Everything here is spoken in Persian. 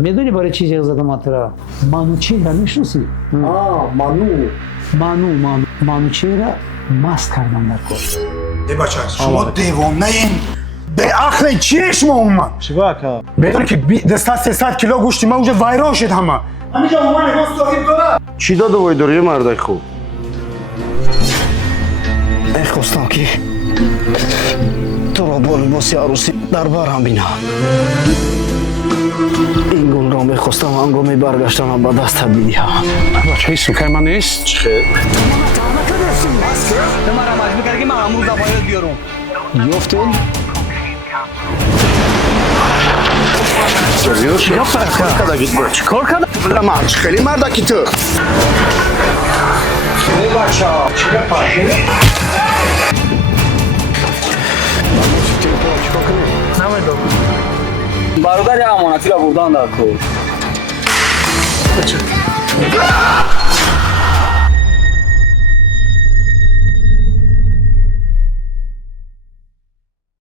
میدونی برای چی جیغ زدم آترا؟ مانوچهره میشناسی؟ مانوچهره مست کردم در کار. ای بچه شما دیوانه این به عقل چشم اومد. چیکار کرد؟ بدون که 200 کیلو گوشت ما اونجا ویران شد همه. همینجا اومد نگاه صاحب داره. چی داده وای داره مردک خوب؟ ای خواستم که تو را با لباس عروسی در برم بینم. این گل را میخواستم هنگامی برگشتن به دست بدهم. بچه سوکه من نیست؟ چه خیر؟ تو مرا مجبور کردی که من امروز باید بیارم. یافتین؟ چرا کار کرد؟ چیکار کرد؟ من خیلی مردکی تو. ای بچه ها چرا پاشه؟ نمیدونم. برادر امانتی را بردن در کار.